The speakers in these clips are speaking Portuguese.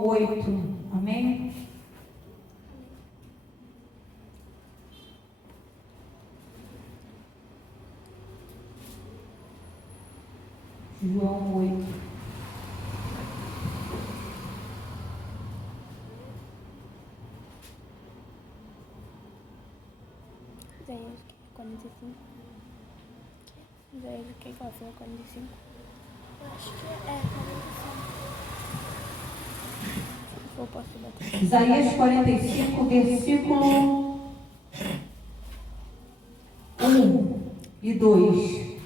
João 8, amém? João 8. Isaías 45. Isaías, o que ela falou? 45? Eu acho que é 45. Eu posso bater. Isaías 45, versículo 1 e 2.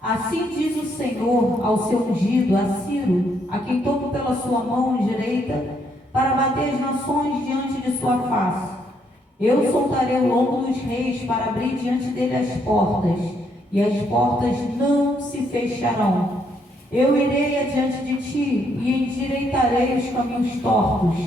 Assim diz o Senhor ao seu ungido, a Ciro, a quem tomo pela sua mão direita, para bater as nações diante de sua face. Eu soltarei o lombo dos reis para abrir diante dele as portas, e as portas não se fecharão. Eu irei adiante de ti e endireitarei os caminhos tortos.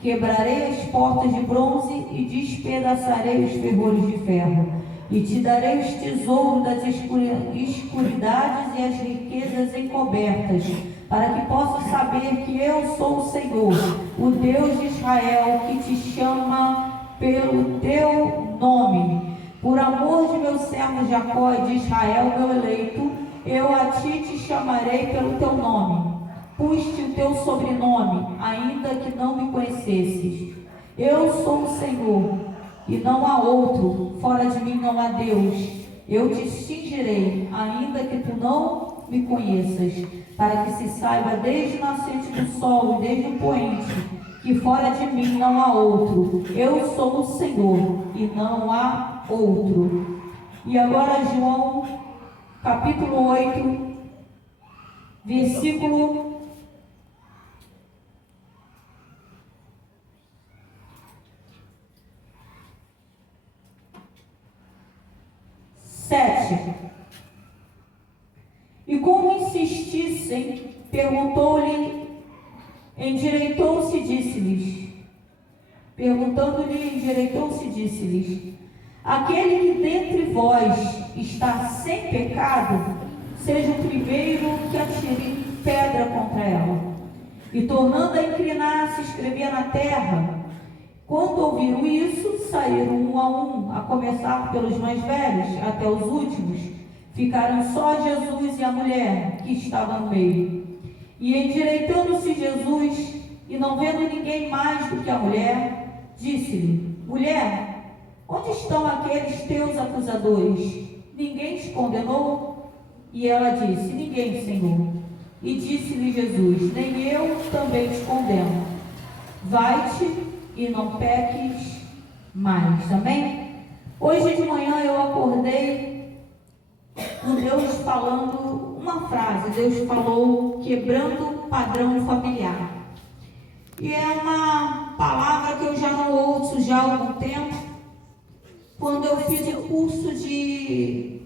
Quebrarei as portas de bronze e despedaçarei os ferrolhos de ferro. E te darei os tesouros das escuridades e as riquezas encobertas, para que possas saber que eu sou o Senhor, o Deus de Israel, que te chama pelo teu nome. Por amor de meu servo Jacó e de Israel, meu eleito, eu a ti te chamarei pelo teu nome. Pus-te o teu sobrenome, ainda que não me conhecesses. Eu sou o Senhor, e não há outro, fora de mim não há Deus. Eu te cingirei, ainda que tu não me conheças, para que se saiba desde o nascente do sol e desde o poente, que fora de mim não há outro. Eu sou o Senhor, e não há outro. E agora João, capítulo 8, versículo 7. E como insistissem, perguntou-lhe, endireitou-se e disse-lhes, disse-lhes, aquele que dentre vós está sem pecado, seja o primeiro que atire pedra contra ela. E tornando a inclinar-se, escrevia na terra. Quando ouviram isso, saíram um, a começar pelos mais velhos até os últimos. Ficaram só Jesus e a mulher que estava no meio. E endireitando-se Jesus, e não vendo ninguém mais do que a mulher, disse-lhe, mulher, onde estão aqueles teus acusadores? Ninguém te condenou? E ela disse, ninguém, Senhor. E disse-lhe Jesus, nem eu também te condeno. Vai-te e não peques mais. Amém? Hoje de manhã eu acordei com Deus falando uma frase. Deus falou, quebrando o padrão familiar. E é uma palavra que eu já não ouço já há algum tempo. Quando eu fiz o curso de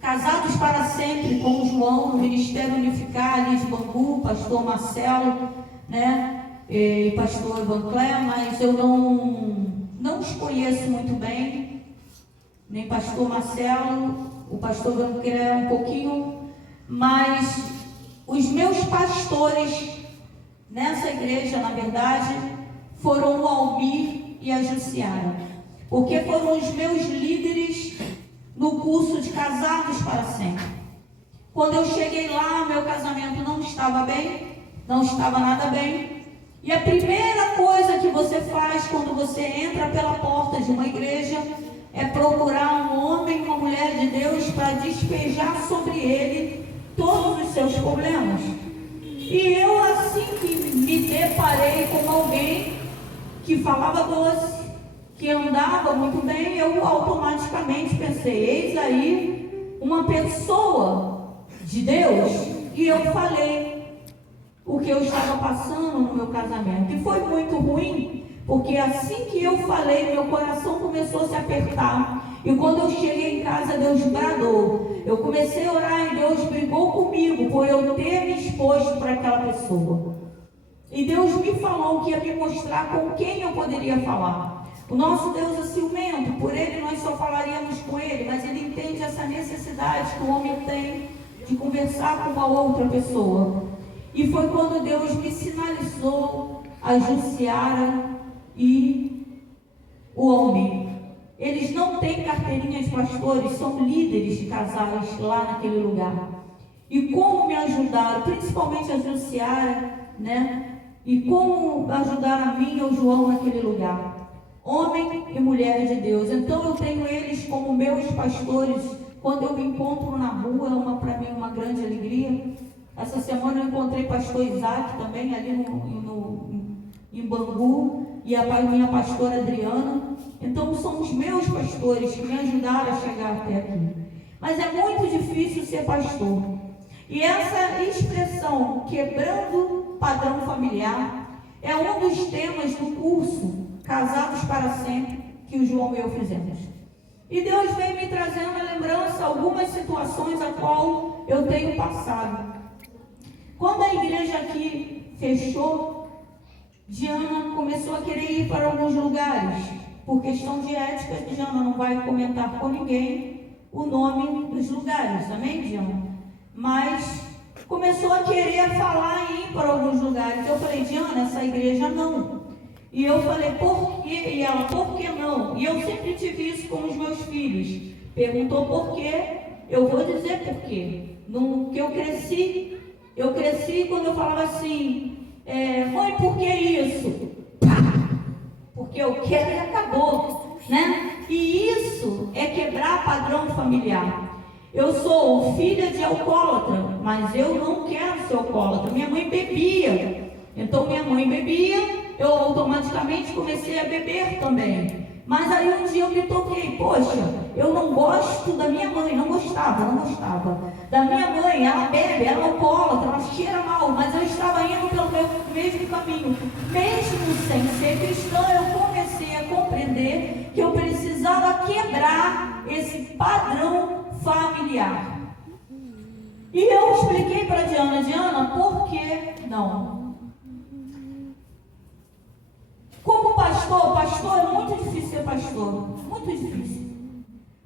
Casados para Sempre com o João, no Ministério Unificar ali de Bangu, pastor Marcelo, né? E pastor Evanclé, mas eu não os conheço muito bem, nem pastor Marcelo, o pastor Evanclé um pouquinho, mas os meus pastores nessa igreja, na verdade, foram o Almir e a Jussiara, porque foram os meus líderes no curso de Casados para Sempre. Quando eu cheguei lá, meu casamento não estava bem, não estava nada bem. E a primeira coisa que você faz quando você entra pela porta de uma igreja é procurar um homem e uma mulher de Deus para despejar sobre ele todos os seus problemas. E eu, assim que me deparei com alguém que falava doce, que andava muito bem, eu automaticamente pensei, eis aí uma pessoa de Deus. E eu falei o que eu estava passando no meu casamento. E foi muito ruim, porque assim que eu falei, meu coração começou a se apertar. E quando eu cheguei em casa, Deus bradou. Eu comecei a orar e Deus brigou comigo por eu ter me exposto para aquela pessoa. E Deus me falou que ia me mostrar com quem eu poderia falar. O nosso Deus é ciumento, por Ele nós só falaríamos com Ele, mas Ele entende essa necessidade que o homem tem de conversar com uma outra pessoa. E foi quando Deus me sinalizou a Jussiara e o homem. Eles não têm carteirinha de pastores, são líderes de casais lá naquele lugar. E como me ajudaram, principalmente a Jussiara, né? E como ajudaram a mim e o João naquele lugar. Homem e mulher de Deus. Então eu tenho eles como meus pastores. Quando eu me encontro na rua, é para mim uma grande alegria. Essa semana eu encontrei pastor Isaac também, ali em Bangu, e a minha pastora Adriana. Então são os meus pastores que me ajudaram a chegar até aqui. Mas é muito difícil ser pastor. E essa expressão, quebrando padrão familiar, é um dos temas do curso Casados para Sempre, que o João e eu fizemos. E Deus vem me trazendo à lembrança algumas situações a qual eu tenho passado. Quando a igreja aqui fechou, Diana começou a querer ir para alguns lugares. Por questão de ética, Diana não vai comentar com ninguém o nome dos lugares. Amém, Diana? Mas começou a querer falar em ir para alguns lugares. Eu falei, Diana, essa igreja não. E eu falei, por quê? E ela, por que não? E eu sempre tive isso com os meus filhos. Perguntou por quê? Eu vou dizer por quê. No que eu cresci quando eu falava assim, mãe, por que isso? Porque eu quero e acabou, né? E isso é quebrar padrão familiar. Eu sou filha de alcoólatra, mas eu não quero ser alcoólatra. Minha mãe bebia, então minha mãe bebia, eu automaticamente comecei a beber também. Mas aí um dia eu me toquei, poxa, eu não gosto da minha mãe, não gostava. Da minha mãe, ela bebe, ela é alcoólatra, ela cheira mal, mas eu estava indo pelo mesmo caminho. Mesmo sem ser cristã, eu comecei a compreender que eu precisava quebrar esse padrão familiar. E eu expliquei para Diana, por que não? Como pastor é muito difícil ser pastor, muito difícil.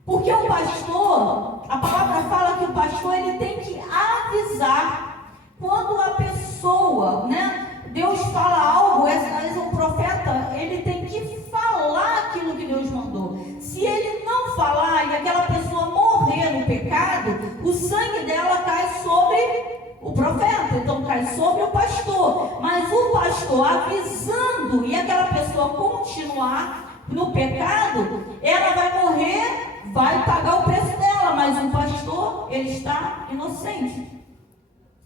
Porque o pastor, a palavra fala que o pastor ele tem que avisar quando a pessoa, né? Deus fala algo, o profeta, ele tem que falar aquilo que Deus mandou. Se ele não falar e aquela pessoa morrer no pecado, o sangue dela cai sobre o profeta, então cai sobre o pastor. Mas o pastor avisando e aquela pessoa continuar no pecado, ela vai morrer, vai pagar o preço dela, mas o pastor, ele está inocente.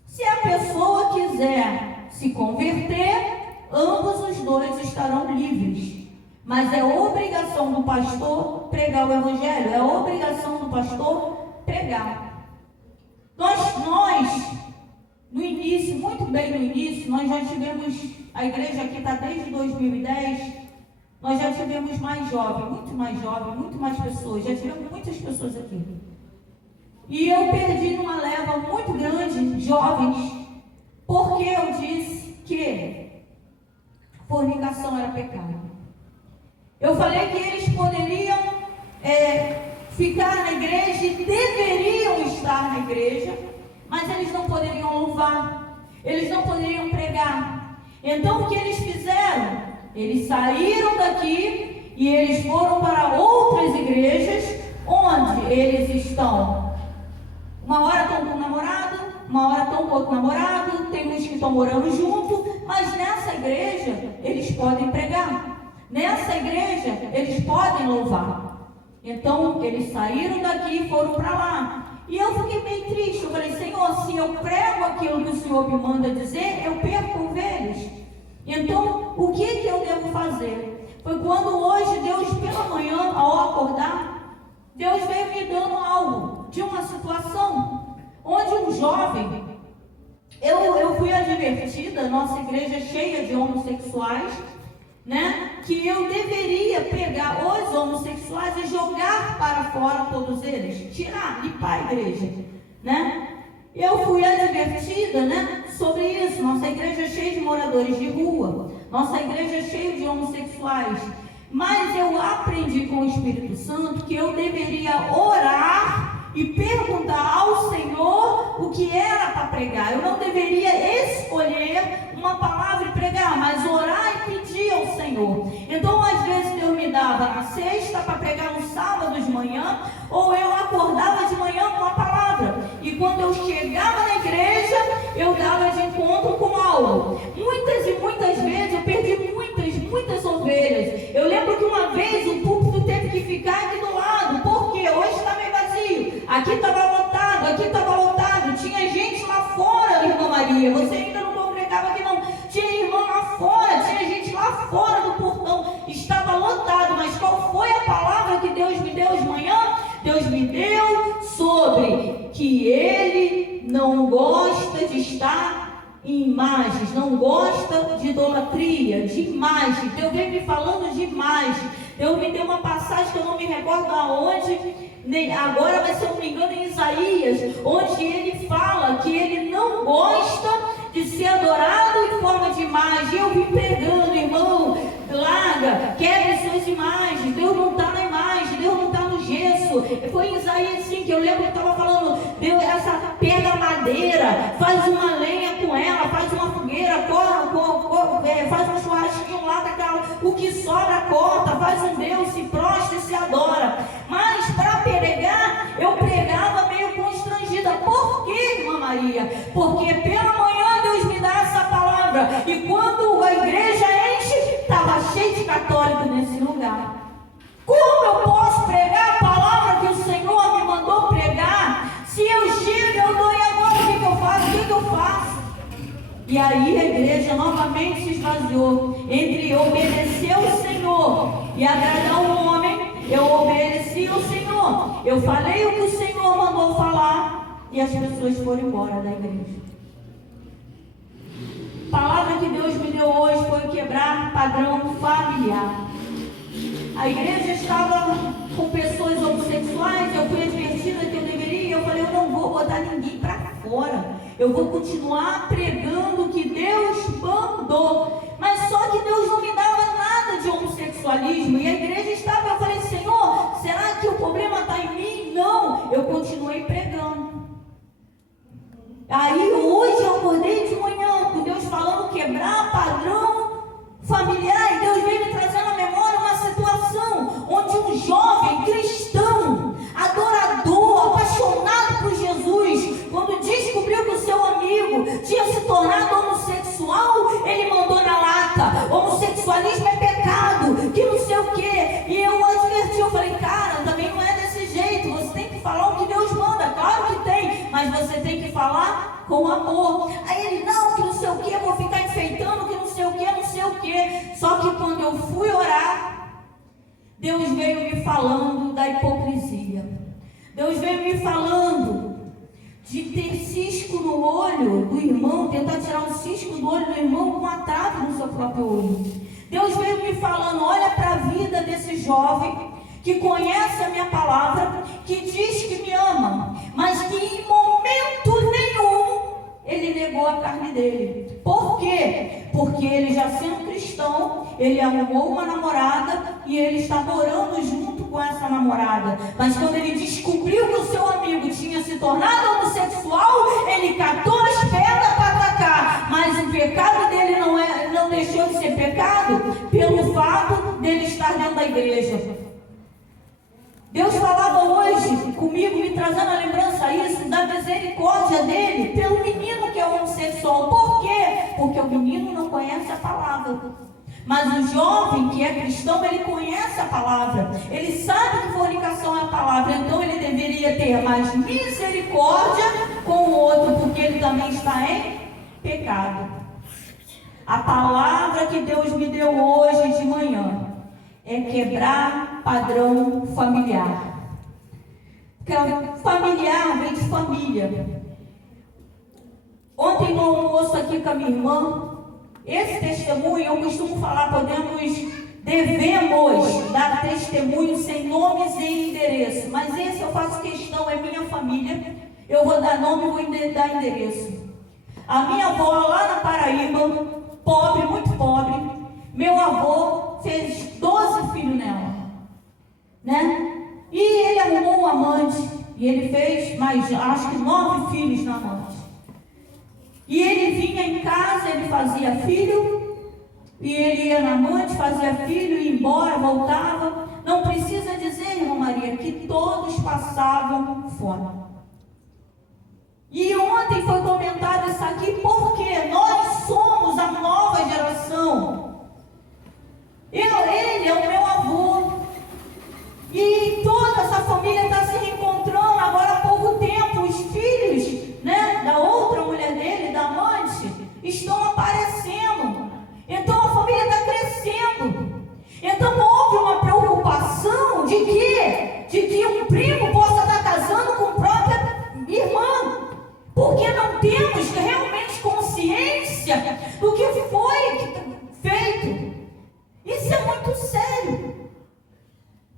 Se a pessoa quiser se converter, ambos os dois estarão livres. Mas é obrigação do pastor pregar o evangelho, é obrigação do pastor pregar. Nós no início, muito bem no início, nós já tivemos, a igreja aqui está desde 2010, nós já tivemos mais jovens, muito mais pessoas, já tivemos muitas pessoas aqui. E eu perdi numa leva muito grande, jovens, porque eu disse que fornicação era pecado. Eu falei que eles poderiam ficar na igreja e deveriam estar na igreja, mas eles não poderiam louvar, eles não poderiam pregar. Então o que eles fizeram? Eles saíram daqui e eles foram para outras igrejas, onde eles estão, uma hora estão com um namorado, uma hora estão com outro namorado, tem uns que estão morando junto, mas nessa igreja eles podem pregar, nessa igreja eles podem louvar. Então eles saíram daqui e foram para lá. E eu fiquei meio triste, eu falei, Senhor, se eu prego aquilo que o Senhor me manda dizer, eu perco ovelhas. Então, o que eu devo fazer? Foi quando hoje, Deus, pela manhã, ao acordar, Deus veio me dando algo, de uma situação, onde um jovem, eu fui advertida, nossa igreja é cheia de homossexuais, né? Que eu deveria pegar os homossexuais e jogar para fora todos eles, tirar, limpar a igreja, né? Eu fui advertida, né, sobre isso. Nossa igreja é cheia de moradores de rua, nossa igreja é cheia de homossexuais, mas eu aprendi com o Espírito Santo que eu deveria orar e perguntar ao Senhor o que era para pregar. Eu não deveria escolher uma palavra e pregar, mas orar Então, às vezes, Deus me dava na sexta para pregar no sábado de manhã, ou eu acordava de manhã com a palavra. E quando eu chegava na igreja, eu dava de encontro com algo. Muitas e muitas vezes eu perdi muitas ovelhas. Eu lembro que uma vez o púlpito teve que ficar aqui do lado, porque hoje está meio vazio. Aqui estava lotado, tinha gente lá fora, irmã Maria. Você ainda não congregava aqui não. Tinha irmã lá fora, tinha gente lá fora do portão. Estava lotado, mas qual foi a palavra que Deus me deu de manhã? Deus me deu sobre que Ele não gosta de estar em imagens, não gosta de idolatria, de imagem. Deus veio me falando de imagem. Deus me deu uma passagem que eu não me recordo aonde, agora vai, se eu não me engano, em Isaías, onde ele fala que ele não gosta de ser adorado em forma de imagem. Eu vim pregando, irmão, larga, quebre suas imagens. Deus não está na imagem, Deus não está no gesso. Foi em Isaías sim que eu lembro que estava falando, Deus, essa pega madeira, faz uma lenha com ela, faz uma fogueira, faz um churrasquinho lá, o que sobra corta, faz um Deus, se prostra e se adora. Mas para pregar, eu pregava meio constrangida. Por quê, irmã Maria? Porque pela manhã Deus me dá essa palavra, e quando a igreja enche, estava cheio de católico nesse lugar. Como eu posso pregar a palavra que o Senhor me mandou pregar? Se eu chego, eu dou, e agora o que eu faço? O que eu faço? E aí a igreja novamente se esvaziou. Entre obedecer ao Senhor e agradar o homem, eu obedeci ao Senhor. Eu falei o que o Senhor mandou falar, e as pessoas foram embora da igreja. A palavra que Deus me deu hoje foi quebrar padrão familiar. A igreja estava com pessoas homossexuais, eu fui advertida que eu deveria, eu falei, eu não vou botar ninguém para fora. Eu vou continuar pregando o que Deus mandou. Mas só que Deus não me dava nada de homossexualismo. E a igreja estava, eu falei, Senhor, será que o problema está em mim? Não, eu continuei pregando. Aí hoje eu acordei de manhã com Deus falando quebrar padrão familiar. E Deus veio me trazendo à memória uma situação onde um jovem cristão, adorador, apaixonado por Jesus, quando descobriu que o seu amigo tinha se tornado homossexual, ele mandou na lata: homossexualismo é pecado, que não sei o quê. E eu adverti, eu falei, cara, também não é desse jeito, você tem que falar o que Deus manda, claro que tem, mas você tem que falar com amor. Aí ele, não, que não sei o quê, eu vou ficar enfeitando, que não sei o quê, não sei o quê. Só que quando eu fui orar, Deus veio me falando da hipocrisia. Deus veio me falando de ter cisco no olho do irmão, tentar tirar um cisco do olho do irmão com a trave no seu próprio olho. Deus veio me falando, olha para a vida desse jovem que conhece a minha palavra, que diz que me ama, mas que em momento nenhum ele negou a carne dele. Por quê? Porque ele, já sendo cristão, ele arrumou uma namorada e ele está morando junto com essa namorada. Mas quando ele descobriu que o seu amigo tinha se tornado homossexual, ele catou as pedras para atacar. Mas o pecado dele não deixou de ser pecado pelo fato dele estar dentro da igreja. Deus falava hoje comigo, me trazendo a lembrança isso, da misericórdia dele pelo menino que é homossexual. Por quê? Porque o menino não conhece a palavra. Mas o jovem que é cristão, ele conhece a palavra. Ele sabe que fornicação é a palavra. Então ele deveria ter mais misericórdia com o outro, porque ele também está em pecado. A palavra que Deus me deu hoje de manhã é quebrar padrão familiar. Porque familiar vem de família. Ontem no almoço aqui com a minha irmã, esse testemunho, eu costumo falar, devemos dar testemunho sem nomes e endereço. Mas esse eu faço questão, é minha família. Eu vou dar nome e vou dar endereço. A minha avó lá na Paraíba, pobre, muito pobre. Meu avô fez 12 filhos nela, né? E ele arrumou um amante, e ele fez mais, acho que 9 filhos na amante. E ele vinha em casa, ele fazia filho, e ele ia na amante, fazia filho, ia embora, voltava. Não precisa dizer, irmã Maria, que todos passavam fome. E ontem foi comentado isso aqui porque nós somos a nova geração. Ele é o meu avô. E toda essa família está se reencontrando. Agora há pouco tempo, os filhos, né, da outra mulher dele, da amante, estão aparecendo. Então a família está crescendo. Então houve uma preocupação de que um primo possa estar casando com a própria irmã. Porque não temos realmente consciência do que foi feito. Isso é muito sério.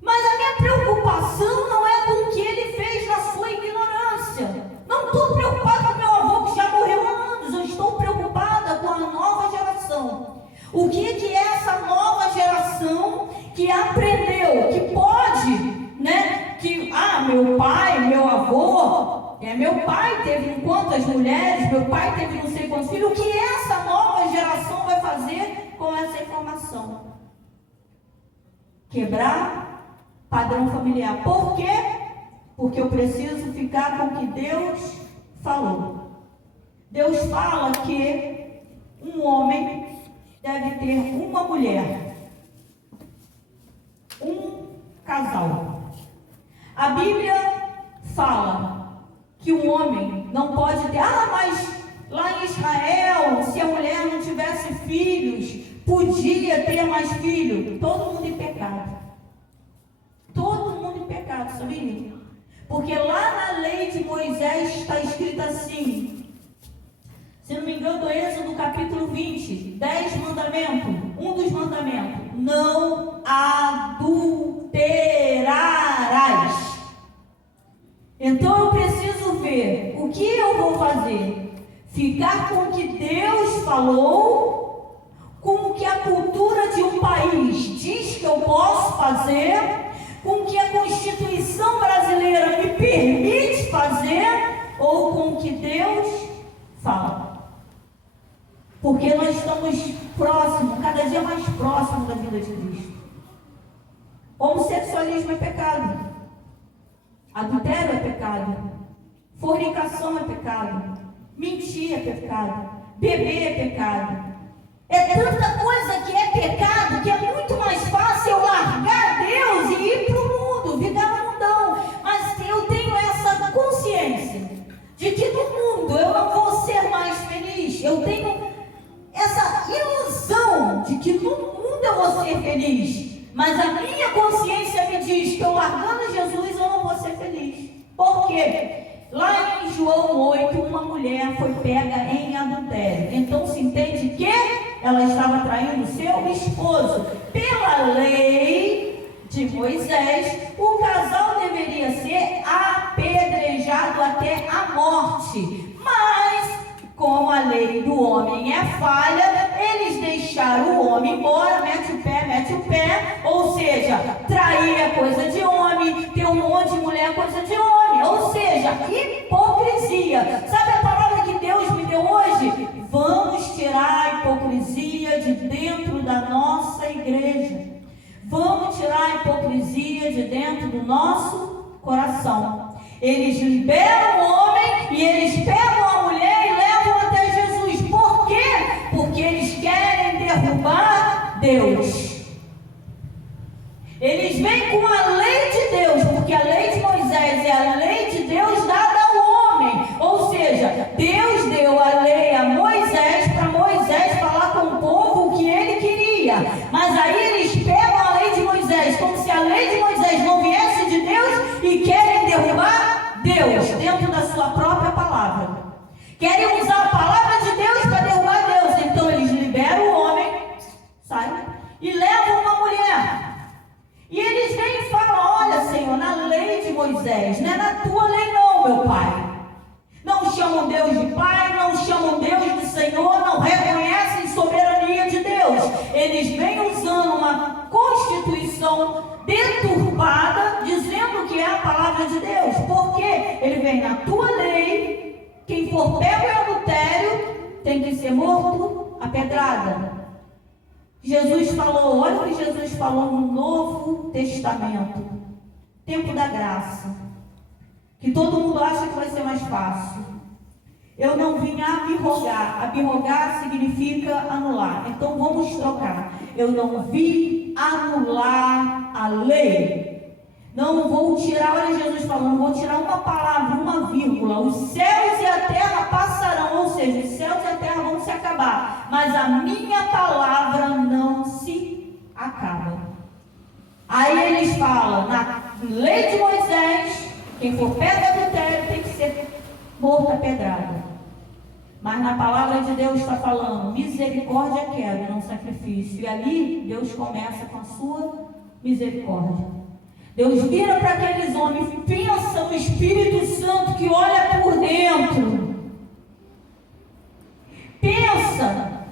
Mas a minha preocupação não é com o que ele fez na sua ignorância. Não estou preocupada com meu avô que já morreu há anos. Eu estou preocupada com a nova geração. O que é essa nova geração que aprendeu, que pode, né? Que, meu pai, meu avô... meu pai teve quantas mulheres, meu pai teve não sei quantos filhos. O que essa nova geração vai fazer com essa informação? Quebrar padrão familiar. Por quê? Porque eu preciso ficar com o que Deus falou. Deus fala que um homem deve ter uma mulher, um casal. A Bíblia fala que um homem não pode ter, mas lá em Israel, se a mulher não tivesse filhos, podia ter mais filhos. Todo mundo em pecado. Todo mundo em pecado, sabia? Porque lá na lei de Moisés está escrito assim, se não me engano, Êxodo capítulo 20, 10 mandamentos, um dos mandamentos, não adulterarás. Então eu preciso ver o que eu vou fazer. Ficar com o que Deus falou, com o que a cultura de um país diz que eu posso fazer, com o que a Constituição brasileira me permite fazer, ou com o que Deus fala. Porque nós estamos próximos, cada dia mais próximos da vida de Cristo. Homossexualismo é pecado. Adultério é pecado. Fornicação é pecado. Mentir é pecado. Beber é pecado. É tanta coisa que é pecado que é muito mais fácil eu largar Deus e ir para o mundo, viver no mundão. Mas eu tenho essa consciência de que no mundo eu não vou ser mais feliz. Eu tenho essa ilusão de que no mundo eu vou ser feliz. Mas a minha consciência me diz que eu largando Jesus eu não vou ser feliz. Por quê? Lá em João 8, uma mulher foi pega em adultério. Então se entende que ela estava traindo seu esposo. Pela lei de Moisés, o casal deveria ser apedrejado até a morte. Mas, como a lei do homem é falha, eles deixaram o homem embora, mete o pé, ou seja, trair é coisa de homem, ter um monte de mulher é coisa de homem, ou seja, hipocrisia. Sabe a palavra que Deus me deu hoje? Vamos tirar a hipocrisia de dentro da nossa igreja. Vamos tirar a hipocrisia de dentro do nosso coração. Eles liberam o homem e eles pegam a mulher e levam até Jesus. Por quê? Porque eles querem derrubar Deus. Eles vêm com a lei de Deus, porque a lei de Moisés é a lei de Deus dada ao homem. Ou seja, Deus deu a lei a Moisés para Moisés falar com o povo o que ele queria. Mas aí eles pegam a lei de Moisés como se a lei de Moisés não viesse de Deus e querem derrubar Deus dentro da sua própria palavra. Querem usar a palavra de Deus para derrubar Deus. Então eles liberam o homem, sai, e levam uma mulher. E eles vêm e falam: olha, Senhor, na lei de Moisés, não é na tua lei não, meu pai. Não chamam Deus de pai, não chamam Deus de Senhor, não reconhecem soberania de Deus. Eles vêm usando uma constituição deturpada, dizendo que é a palavra de Deus. Porque ele vem na tua lei, quem for pego em adultério tem que ser morto a pedrada. Jesus falou, olha o que Jesus falou no Novo Testamento, tempo da graça, que todo mundo acha que vai ser mais fácil. Eu não vim abrogar. Abrogar significa anular. Então vamos trocar. Eu não vim anular a lei. Não vou tirar, olha Jesus falando, vou tirar uma palavra, uma vírgula. Os céus e a terra passarão, ou seja, os céus e a terra vão se acabar. Mas a minha palavra não se acaba. Aí eles falam, na lei de Moisés, quem for pego de adultério tem que ser morto a pedrada. Mas na palavra de Deus está falando, misericórdia quero e não sacrifício. E ali Deus começa com a sua misericórdia. Deus vira para aqueles homens, pensa no Espírito Santo que olha por dentro. Pensa.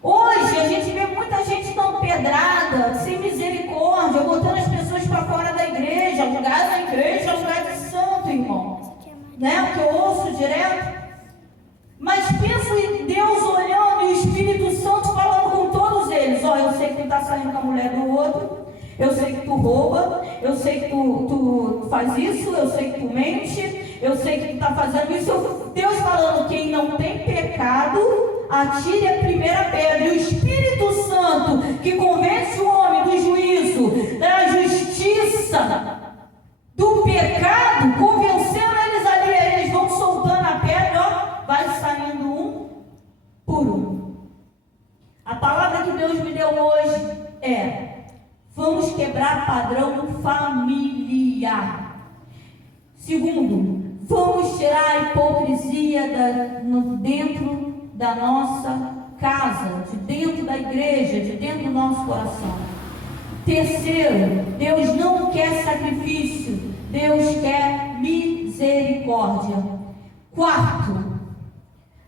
Hoje a gente vê muita gente dando pedrada, sem misericórdia, botando as pessoas para fora da igreja. Lugar da igreja é lugar de santo, irmão. Né? O que eu ouço direto. Mas penso em Deus olhando e o Espírito Santo falando com todos eles. Ó, eu sei que tu está saindo com a mulher do outro. Eu sei que tu rouba. Eu sei que tu faz isso. Eu sei que tu mente. Eu sei que tu está fazendo isso. Deus falando, quem não tem pecado, atire a primeira pedra. E o Espírito Santo que convence o homem do juízo, da justiça, do pecado, convencendo eles ali, eles vão soltando a pedra, ó, vai saindo um por um. A palavra que Deus me deu hoje é: vamos quebrar padrão familiar. Segundo, vamos tirar a hipocrisia dentro da nossa casa, de dentro da igreja, de dentro do nosso coração. Terceiro, Deus não quer sacrifício, Deus quer misericórdia. Quarto,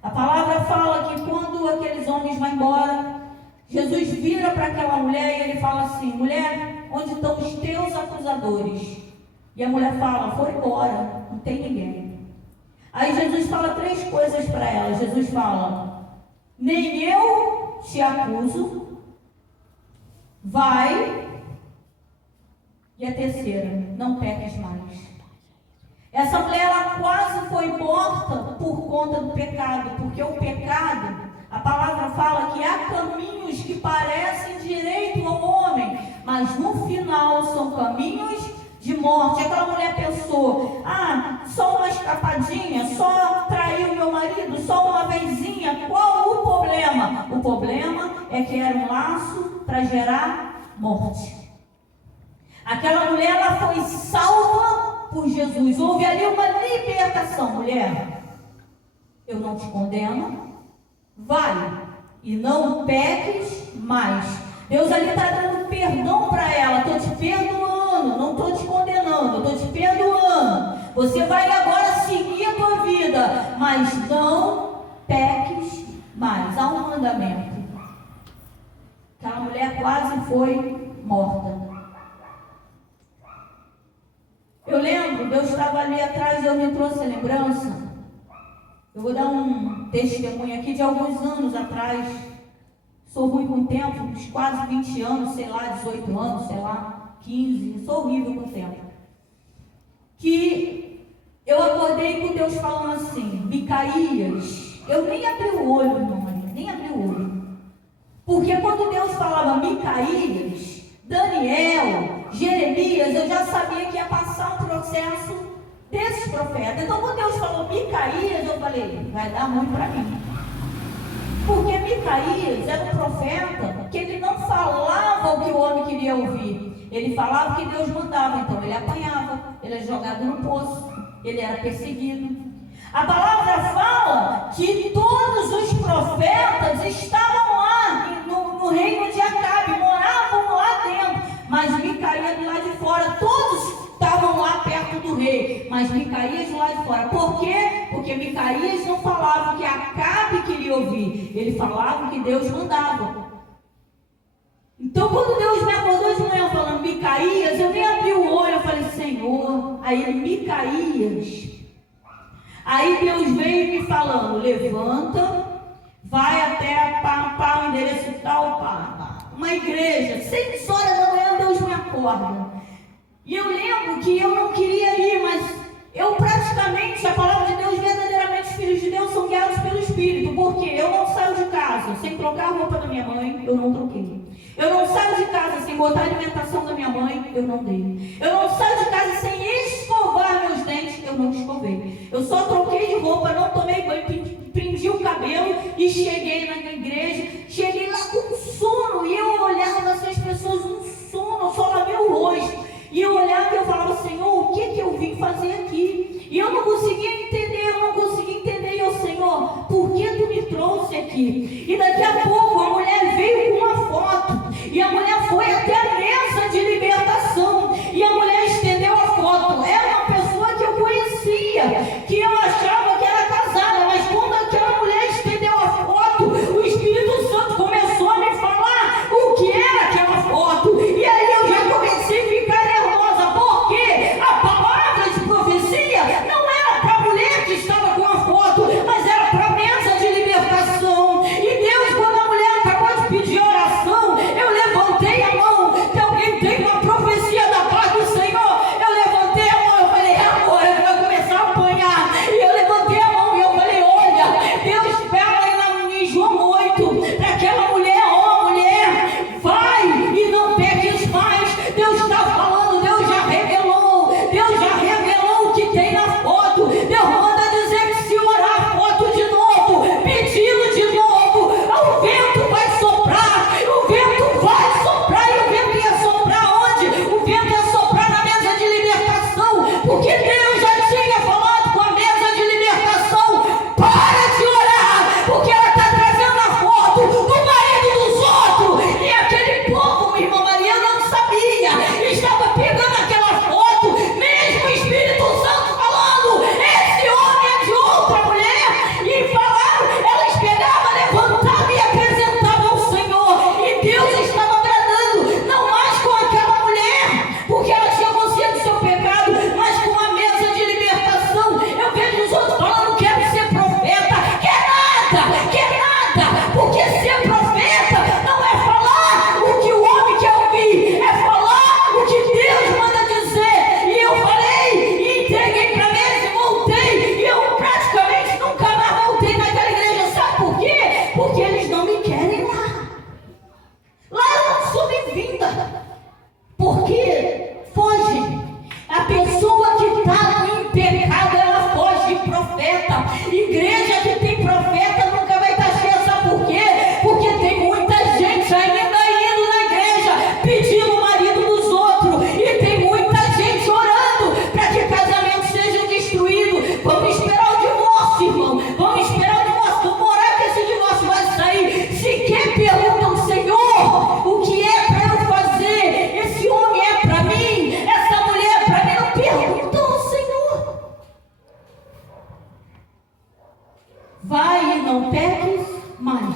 a palavra fala que quando aqueles homens vão embora, Jesus vira para aquela mulher e ele fala assim: mulher, onde estão os teus acusadores? E a mulher fala: foram embora, não tem ninguém. Aí Jesus fala três coisas para ela. Jesus fala: nem eu te acuso, vai. E a terceira, não peques mais. Essa mulher, ela quase foi morta por conta do pecado, porque o pecado, a palavra fala que há caminhos que parecem direito ao homem, mas no final são caminhos de morte. Aquela mulher pensou: ah, só uma escapadinha, só traiu meu marido, só uma vezinha, qual o problema? O problema é que era um laço para gerar morte. Aquela mulher, ela foi salva por Jesus. Houve ali uma libertação. Mulher, eu não te condeno, vai e não peques mais. Deus ali está dando perdão para ela. Estou te perdoando, não estou te condenando, estou te perdoando. Você vai agora seguir a tua vida, mas não peques mais. Há um mandamento. Aquela mulher quase foi morta. Eu lembro, Deus estava ali atrás e eu me trouxe a lembrança. Eu vou dar um testemunho aqui de alguns anos atrás. Sou ruim com o tempo, uns quase 20 anos, sei lá, 18 anos, sei lá, 15. Sou horrível com o tempo. Que eu acordei com Deus falando assim: Micaías. Eu nem abri o olho, irmão, nem abri o olho. Porque quando Deus falava Micaías, Daniel, Jeremias, eu já sabia que ia passar um processo desses profetas. Então, quando Deus falou Micaías, eu falei: vai dar muito para mim. Porque Micaías era um profeta que ele não falava o que o homem queria ouvir. Ele falava o que Deus mandava. Então, ele apanhava, ele era jogado no poço, ele era perseguido. A palavra fala que todos os profetas estavam lá no reino de Acabe, moravam lá dentro, mas Micaías do lado de fora. Todos estavam lá perto do rei, mas Micaías do lado de fora. Por quê? Porque Micaías não falava o que Acabe queria ouvir, ele falava o que Deus mandava. Então, quando Deus me acordou de manhã falando Micaías, eu nem abri o olho, eu falei: Senhor. Aí ele: Micaías. Aí Deus veio me falando: levanta, vai até o endereço tal, pá. numa igreja, 6 horas da manhã Deus me acorda. E eu lembro que eu não queria ir, mas eu praticamente, a palavra de Deus, verdadeiramente os filhos de Deus são guiados pelo Espírito, porque eu não saio de casa sem trocar a roupa da minha mãe, eu não troquei. Eu não saio de casa sem botar a alimentação da minha mãe, eu não dei. Eu não saio de casa sem escovar meus dentes, eu não escovei. Eu só troquei de roupa, não tomei banho, prendi o cabelo e cheguei na igreja. Cheguei lá com sono e eu olhava essas pessoas no sono, eu só lavei o rosto. E eu olhava e eu falava, Senhor, o que eu vim fazer aqui? E eu não conseguia entender, E eu, Senhor, por que tu me trouxe aqui? E daqui a pouco a mulher veio com uma foto. E a mulher foi até a mesa de libertação. E a mulher estendeu a foto. Era uma pessoa que eu conhecia, que eu achava que era casada. Mas quando aquela mulher estendeu a foto, o Espírito Santo começou a me falar o que era aquela foto. E aí eu já comecei a ficar nervosa, porque a palavra de profecia não era para a mulher que estava com a foto, mas era para a mesa de libertação. E Deus, quando a mulher acabou de pedir oração, eu levantei a mão. Se alguém tem uma profecia da parte do Senhor, eu levantei a mão. Eu falei, agora eu vou começar a apanhar. E eu levantei a mão e eu falei, olha, Deus fala em João 8 para aquela mulher, ó mulher, vai e não peques mais. Deus está falando, Deus já revelou o que tem na foto. Deus manda dizer que se orar a foto de novo, pedindo de novo, o vento vai soprar, e o vento ia soprar onde? O vento ia soprar na mesa de libertação, porque Deus já tinha falado com a mesa de libertação, para de orar, porque ela está trazendo a foto do marido dos outros, e aquele povo, minha irmã Maria, não sabia, estava pegando aquela foto, mesmo o Espírito Santo falando, esse homem é de outra mulher, e falaram, elas pegavam, levantavam e apresentavam ao Senhor, e Deus estava bradando, não mais com aquela mulher, porque ela tinha consciência do seu pecado, mas com a mesa de libertação. Eu vejo os outros falando, quero ser profeta, quer nada, porque ser profeta não é falar o que o homem quer ouvir, é falar o que Deus manda dizer. E eu falei, e entreguei para a mesa e voltei, e eu praticamente nunca mais voltei naquela igreja. Sabe por quê? Porque eles não me querem lá. Lá eu não sou bem-vinda, porque foge. A pessoa que está em pecado, ela foge de profeta. Igreja que tem profeta nunca vai estar cheia. Sabe por quê? Porque tem muita gente ainda indo na igreja pedindo o marido dos outros, e tem muita gente orando para que casamentos sejam destruídos. Vamos esperar o divórcio, irmão. Vamos esperar o divórcio. Vamos orar que esse divórcio vai sair. Sequer perguntam, Senhor, o que é para eu fazer? Esse homem é para mim? Essa mulher é para mim? Não perguntam ao Senhor. Vai e não peques mais.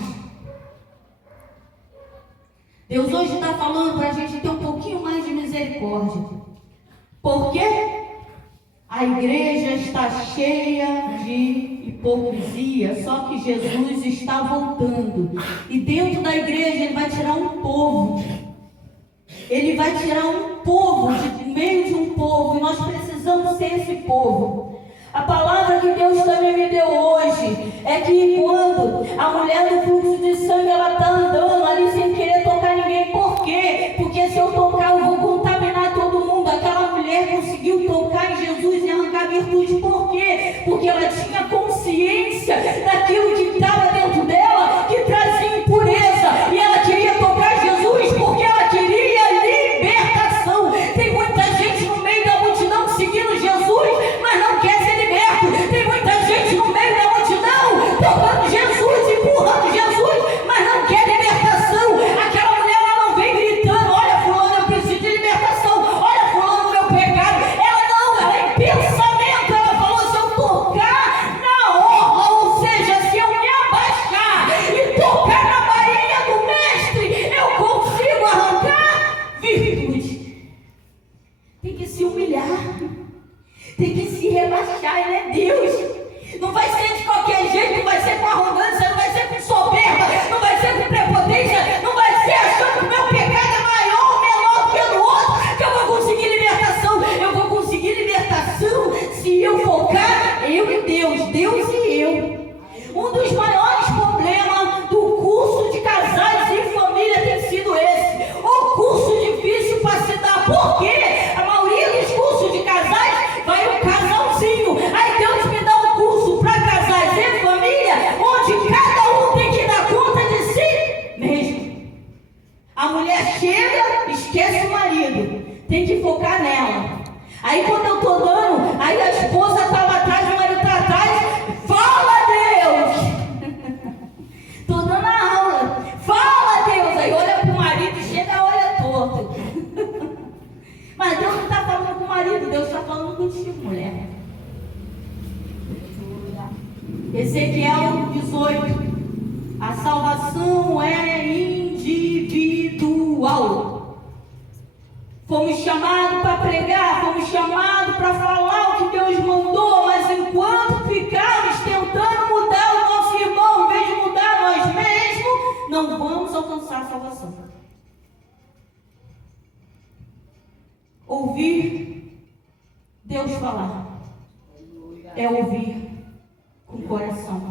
Deus hoje está falando para a gente ter um pouquinho mais de misericórdia. Por quê? A igreja está cheia de hipocrisia, só que Jesus está voltando. E dentro da igreja Ele vai tirar um povo. Ele vai tirar um povo de meio de um povo, e nós precisamos ser esse povo. A palavra que Deus também me deu hoje é que quando a mulher do fluxo de sangue, ela está andando ali sem querer tocar ninguém. Por quê? Porque se eu tocar, eu vou contaminar todo mundo. Aquela mulher conseguiu tocar em Jesus e arrancar virtude. Por quê? Porque ela tinha consciência daquilo que estava dentro dela, que trazia impureza. E ela queria tocar Jesus porque ela queria libertação. Tem muita gente no meio da multidão seguindo Jesus, mas não quer ser liberto. Tem muita gente no meio da multidão tocando Jesus, empurrando Jesus, mas não quer libertação. A mulher chega, esquece o marido. Tem que focar nela. Aí quando eu estou dando, aí a esposa está lá atrás, o marido está atrás. Fala, Deus! Estou dando a aula. Fala, Deus! Aí olha para o marido e chega, olha torto. Mas Deus não está falando com o marido, Deus está falando contigo, mulher. Ezequiel 18. A salvação é individual. Fomos chamados para pregar, fomos chamados para falar o que Deus mandou, mas enquanto ficarmos tentando mudar o nosso irmão, em vez de mudar nós mesmos, não vamos alcançar a salvação. Ouvir Deus falar é ouvir com o coração.